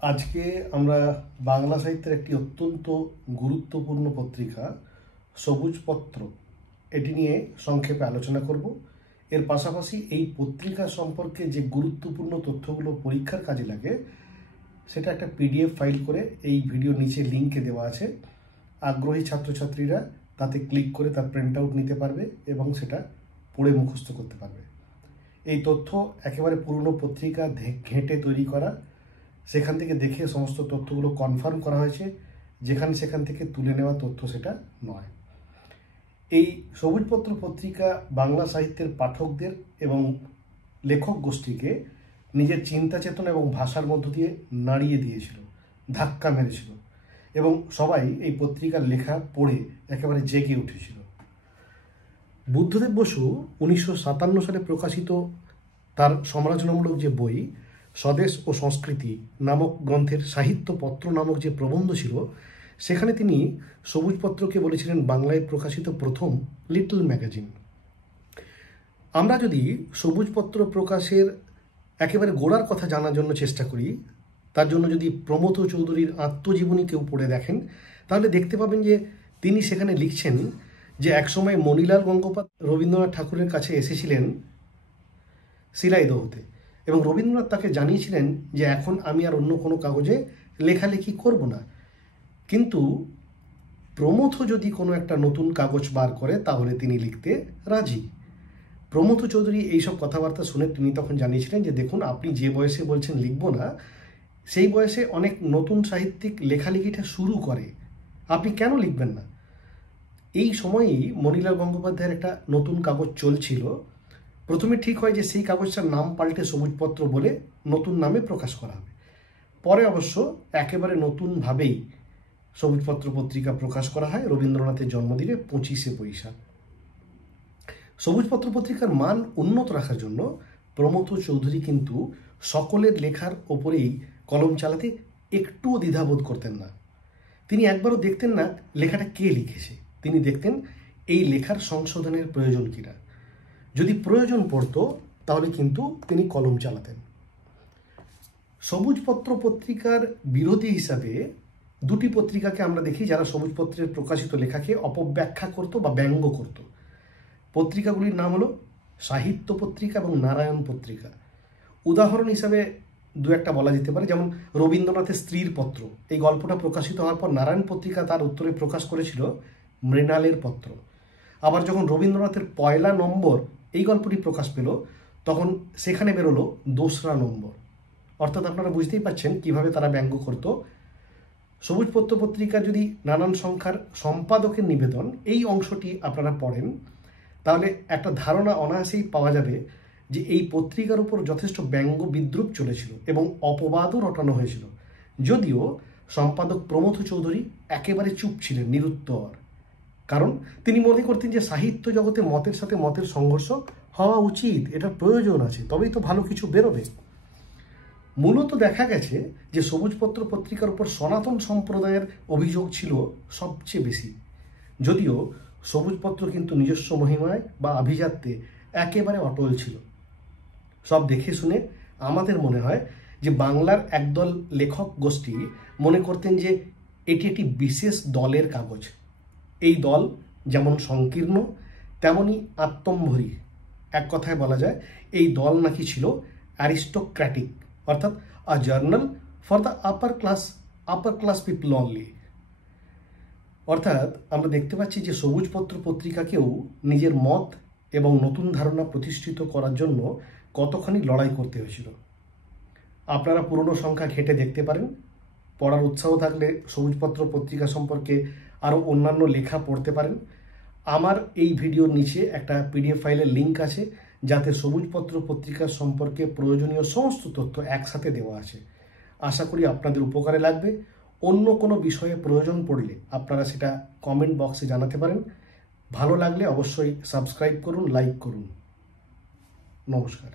আজকে আমরা বাংলা সাহিত্যের একটি অত্যন্ত গুরুত্বপূর্ণ পত্রিকা সবুজপত্র এটি নিয়ে সংক্ষেপে আলোচনা করব। এর পাশাপাশি এই পত্রিকা সম্পর্কে যে গুরুত্বপূর্ণ তথ্যগুলো পরীক্ষার কাজে লাগে সেটা একটা পিডিএফ ফাইল করে এই ভিডিও নিচে লিঙ্কে দেওয়া আছে। আগ্রহী ছাত্রছাত্রীরা তাতে ক্লিক করে তার প্রিন্ট আউট নিতে পারবে এবং সেটা পড়ে মুখস্থ করতে পারবে। এই তথ্য একেবারে পুরনো পত্রিকা ঘেঁটে তৈরি করা, সেখান থেকে দেখে সমস্ত তথ্যগুলো কনফার্ম করা হয়েছে, সেখান থেকে তুলে নেওয়া তথ্য সেটা নয়। এই সবুজপত্র পত্রিকা বাংলা সাহিত্যের পাঠকদের এবং লেখক গোষ্ঠীকে নিজের চিন্তা চেতনা এবং ভাষার মধ্য দিয়ে নাড়িয়ে দিয়েছিল, ধাক্কা মেরেছিল এবং সবাই এই পত্রিকার লেখা পড়ে একেবারে জেগে উঠেছিল। বুদ্ধদেব বসু 1957 সালে প্রকাশিত তার সমালোচনামূলক যে বই স্বদেশ ও সংস্কৃতি নামক গ্রন্থের সাহিত্যপত্র নামক যে প্রবন্ধ ছিল, সেখানে তিনি সবুজপত্রকে বলেছিলেন বাংলায় প্রকাশিত প্রথম লিটল ম্যাগাজিন। আমরা যদি সবুজপত্র প্রকাশের একেবারে গোড়ার কথা জানার জন্য চেষ্টা করি, তার জন্য যদি প্রমথ চৌধুরীর আত্মজীবনী কেউ পড়ে দেখেন, তাহলে দেখতে পাবেন যে তিনি সেখানে লিখছেন যে একসময় মণিলাল গঙ্গোপাধ্যায় রবীন্দ্রনাথ ঠাকুরের কাছে এসেছিলেন শিলাইদহতে এবং রবীন্দ্রনাথ তাকে জানিয়েছিলেন যে এখন আমি আর অন্য কোনো কাগজে লেখালেখি করব না, কিন্তু প্রমথ যদি কোনো একটা নতুন কাগজ বার করে তাহলে তিনি লিখতে রাজি। প্রমথ চৌধুরী এইসব কথাবার্তা শুনে তিনি তখন জানিয়েছিলেন যে দেখুন, আপনি যে বয়সে বলছেন লিখব না, সেই বয়সে অনেক নতুন সাহিত্যিক লেখালেখিটা শুরু করে, আপনি কেন লিখবেন না? এই সময়েই মণিলাল গঙ্গোপাধ্যায়ের একটা নতুন কাগজ চলছিল। প্রথমে ঠিক হয় যে সেই কাগজটার নাম পাল্টে সবুজপত্র বলে নতুন নামে প্রকাশ করা হবে। পরে অবশ্য একেবারে নতুনভাবেই সবুজপত্র পত্রিকা প্রকাশ করা হয় রবীন্দ্রনাথের জন্মদিনে 25শে বৈশাখ। সবুজপত্র পত্রিকার মান উন্নত রাখার জন্য প্রমথ চৌধুরী কিন্তু সকলের লেখার ওপরেই কলম চালাতে একটুও দ্বিধাবোধ করতেন না। তিনি একবারও দেখতেন না লেখাটা কে লিখেছে, তিনি দেখতেন এই লেখার সংশোধনের প্রয়োজন কিনা। যদি প্রয়োজন পড়তো তাহলে কিন্তু তিনি কলম চালাতেন। সবুজপত্র পত্রিকার বিরোধী হিসাবে দুটি পত্রিকাকে আমরা দেখি যারা সবুজপত্রের প্রকাশিত লেখাকে অপব্যাখ্যা করত বা ব্যঙ্গ করত। পত্রিকাগুলির নাম হলো সাহিত্য পত্রিকা এবং নারায়ণ পত্রিকা। উদাহরণ হিসাবে দু একটা বলা যেতে পারে, যেমন রবীন্দ্রনাথের স্ত্রীর পত্র, এই গল্পটা প্রকাশিত হওয়ার পর নারায়ণ পত্রিকা তার উত্তরে প্রকাশ করেছিল মৃণালের পত্র। আবার যখন রবীন্দ্রনাথের পয়লা নম্বর এই গল্পটি প্রকাশ পেল, তখন সেখানে বেরোলো 2রা নম্বর। অর্থাৎ আপনারা বুঝতেই পারছেন কিভাবে তারা ব্যঙ্গ করত। সবুজপত্র পত্রিকা যদি নানান সংখ্যার সম্পাদকের নিবেদন এই অংশটি আপনারা পড়েন, তাহলে একটা ধারণা অনায়াসেই পাওয়া যাবে যে এই পত্রিকার উপর যথেষ্ট ব্যঙ্গ বিদ্রুপ চলেছিল এবং অপবাদও রটানো হয়েছিল। যদিও সম্পাদক প্রমথ চৌধুরী একেবারে চুপ ছিলেন, নিরুত্তর, কারণ তিনি মনে করতেন যে সাহিত্য জগতে মতের সাথে মতের সংঘর্ষ হওয়া উচিত, এটার প্রয়োজন আছে, তবেই তো ভালো কিছু বেরোবে। মূলত দেখা গেছে যে সবুজপত্র পত্রিকার উপর সনাতন সম্প্রদায়ের অভিযোগ ছিল সবচেয়ে বেশি, যদিও সবুজপত্র কিন্তু নিজস্ব মহিমায় বা আভিজাত্যে একেবারে অটল ছিল। সব দেখে শুনে আমাদের মনে হয় যে বাংলার একদল লেখক গোষ্ঠী মনে করতেন যে এটি একটি বিশেষ দলের কাগজ। এই দল যেমন সংকীর্ণ তেমনই আত্মম্ভরী। এক কথায় বলা যায় এই দল নাকি ছিল অ্যারিস্টোক্র্যাটিক, অর্থাৎ a journal for the upper class people only. অর্থাৎ আমরা দেখতে পাচ্ছি যে সবুজপত্র পত্রিকাকেও নিজের মত এবং নতুন ধারণা প্রতিষ্ঠিত করার জন্য কতখানি লড়াই করতে হয়েছিল। আপনারা পুরনো সংখ্যা ঘেঁটে দেখতে পারেন। পড়ার উৎসাহ থাকলে সবুজপত্র পত্রিকা সম্পর্কে আরও অন্যান্য লেখা পড়তে পারেন। আমার এই ভিডিওর নিচে একটা পিডিএফ ফাইলের লিঙ্ক আছে, যাতে সবুজপত্র পত্রিকা সম্পর্কে প্রয়োজনীয় সমস্ত তথ্য একসাথে দেওয়া আছে। আশা করি আপনাদের উপকারে লাগবে। অন্য কোনো বিষয়ে প্রয়োজন পড়লে আপনারা সেটা কমেন্ট বক্সে জানাতে পারেন। ভালো লাগলে অবশ্যই সাবস্ক্রাইব করুন, লাইক করুন। নমস্কার।